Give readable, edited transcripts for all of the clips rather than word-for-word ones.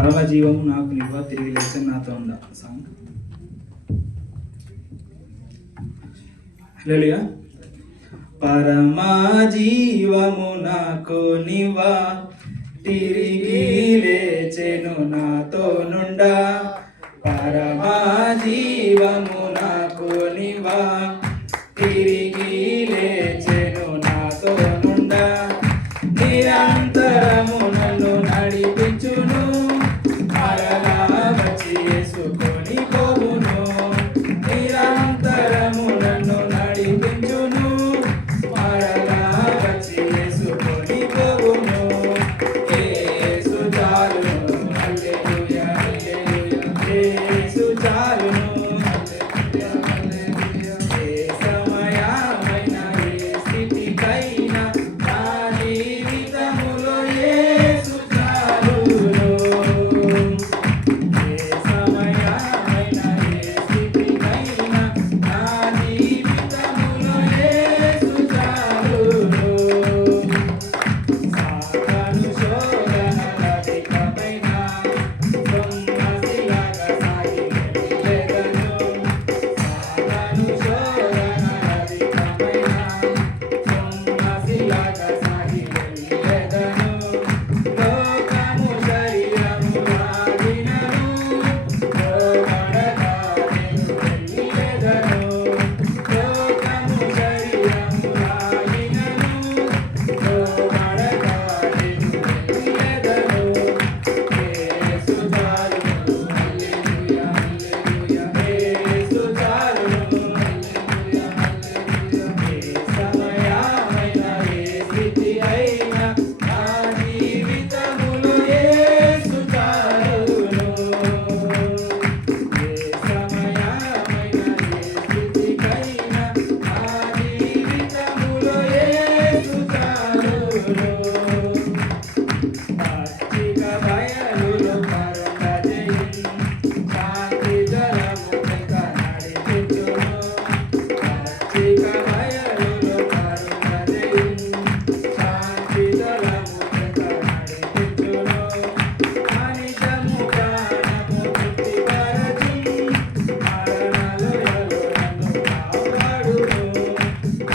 పరమ జీవము నాకు నివ్వ తిరిగి లేచని నాతో ఉండ సాంగ్. హల్లెలూయా. పరమా జీవము నాకు నివ్వ తిరిగి లేచెను నాతో నుండా. పరమా జీవము నాకు నివ్వ తిరిగి లేచెను నాతో నుండా. నిరంతరము నన్ను నడిపించును, మరలా వచ్చి యేసుకొని పోవును. నిరంతరము నన్ను నడిపించును, మరలా వచ్చి యేసుకొని పోవును. యేసు చాలును, హల్లెలూయా హల్లెలూయా. యేసు చాలును, హల్లెలూయా హల్లెలూయా. ఏ సమయమైన ఏ స్థితికైనా నా జీవితములో యేసు చాలును. ఏ సమయమైన ఏ స్థితికైనా నా జీవితములో యేసు చాలును. సాతాను శోధనలధికమైన సొమ్మసిలాగా సాగి వెళ్ళెదను. సాతాను శోధనలధికమైన సొమ్మసిలాగా సాగి వెళ్ళెదను. లోకము శరీరము లాగినను, లోబడగా నేను వెళ్ళెదను. లోకము శరీరము లాగినను, లోబడగా నేను వెళ్ళెదను. యేసు చాలును, హల్లెలూయా హల్లెలూయా. యేసు చాలును, హల్లెలూయా హల్లెలూయా. ఏ సమయమైన ఏ స్థితి అయినా నా జీవితములో యేసు చాలును. ఏ సమయమైన ఏ స్థితికైనా నా జీవితములో యేసు చాలును. పచ్చిక బయలులో పరుండజేయును, శాంతి జలము చెంత నడిపించును. పచ్చిక బయలులో పరుండజేయును, శాంతి జలము చెంత నడిపించును. అనిశము ప్రాణము తృప్తిపరచును, మరణలోయలో నన్ను కాపాడును.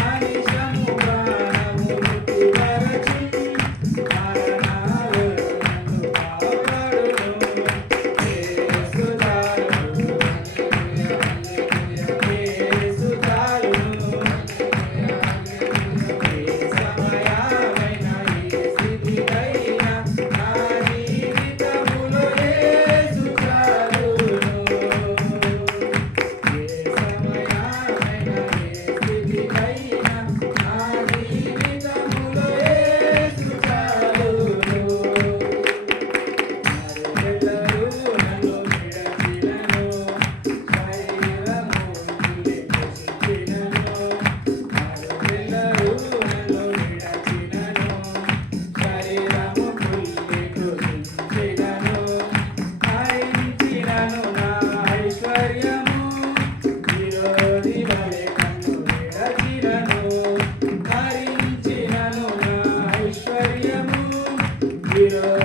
అనిశము ప్రాణము తృప్తిపరచును, మరణలోయలో నన్ను కాపాడును. యేసు చాలును, హల్లెలూయా హల్లెలూయా. యేసు చాలును, హల్లెలూయా హల్లెలూయా. ఏ సమయమైన ఏ స్థితికైనా నా జీవితములో యేసు చాలును. ఏ సమయమైన ఏ స్థితికైనా నా జీవితములో యేసు చాలును. మరుగెల్లరూ నన్ను విడచినను, శరీరము తుది కృషించినను. మరుగెల్లరూ నన్ను విడచినను, శరీరము తుది కృషించినను. హరించినను నా ఐశ్వర్యము, విరోధి వలె నన్ను విడచినను. హరించినను నా ఐశ్వర్యము, విరోధి